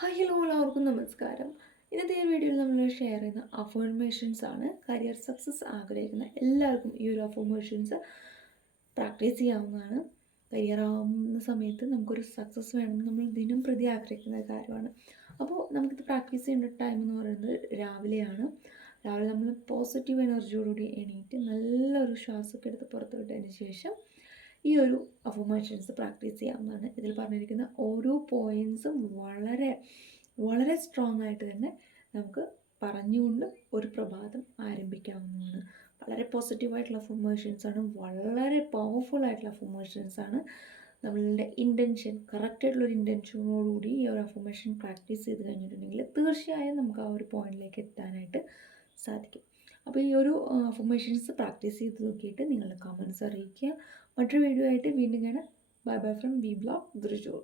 Hi hello എല്ലാവർക്കും നമസ്കാരം. ഇന്നത്തെ ഈ വീഡിയോയിൽ നമ്മൾ ഷെയർ ചെയ്യുന്ന അഫോർമേഷൻസ് ആണ്. കരിയർ സക്സസ് ആഗ്രഹിക്കുന്ന എല്ലാവർക്കും ഈ ഒരു അഫോർമേഷൻസ് പ്രാക്ടീസ് ചെയ്യാവുന്നതാണ്. കരിയർ ആവുന്ന സമയത്ത് നമുക്കൊരു സക്സസ് വേണമെന്ന് നമ്മൾ ദിനം പ്രതി ആഗ്രഹിക്കുന്ന കാര്യമാണ്. അപ്പോൾ നമുക്കിത് പ്രാക്ടീസ് ചെയ്യേണ്ട ടൈം എന്ന് പറയുന്നത് രാവിലെയാണ്. രാവിലെ നമ്മൾ പോസിറ്റീവ് എനർജിയോടുകൂടി എണീറ്റ് നല്ലൊരു ശ്വാസമൊക്കെ എടുത്ത് പുറത്ത് ശേഷം ഈ ഒരു അഫർമേഷൻസ് പ്രാക്ടീസ് ചെയ്യാവുന്നതാണ്. ഇതിൽ പറഞ്ഞിരിക്കുന്ന ഓരോ പോയിൻസും വളരെ വളരെ സ്ട്രോങ് ആയിട്ട് തന്നെ നമുക്ക് പറഞ്ഞുകൊണ്ട് ഒരു പ്രഭാതം ആരംഭിക്കാവുന്നതാണ്. വളരെ പോസിറ്റീവായിട്ടുള്ള അഫർമേഷൻസ് ആണ് വളരെ പവർഫുൾ ആയിട്ടുള്ള അഫർമേഷൻസ് ആണ് നമ്മളുടെ ഇന്റൻഷൻ കറക്റ്റായിട്ടുള്ളൊരു ഇന്റൻഷനോടുകൂടി ഈ ഒരു അഫർമേഷൻ പ്രാക്ടീസ് ചെയ്ത് കഴിഞ്ഞിട്ടുണ്ടെങ്കിൽ തീർച്ചയായും നമുക്ക് ആ ഒരു പോയിന്റിലേക്ക് എത്താനായിട്ട് സാധിക്കും. അപ്പോൾ ഈ ഒരു അഫർമേഷൻസ് പ്രാക്ടീസ് ചെയ്ത് നോക്കിയിട്ട് നിങ്ങളുടെ കമൻസ് അറിയിക്കുക. മറ്റൊരു വീഡിയോ ആയിട്ട് വീണ്ടും കാണാം. Bye bye from V blog Thrissur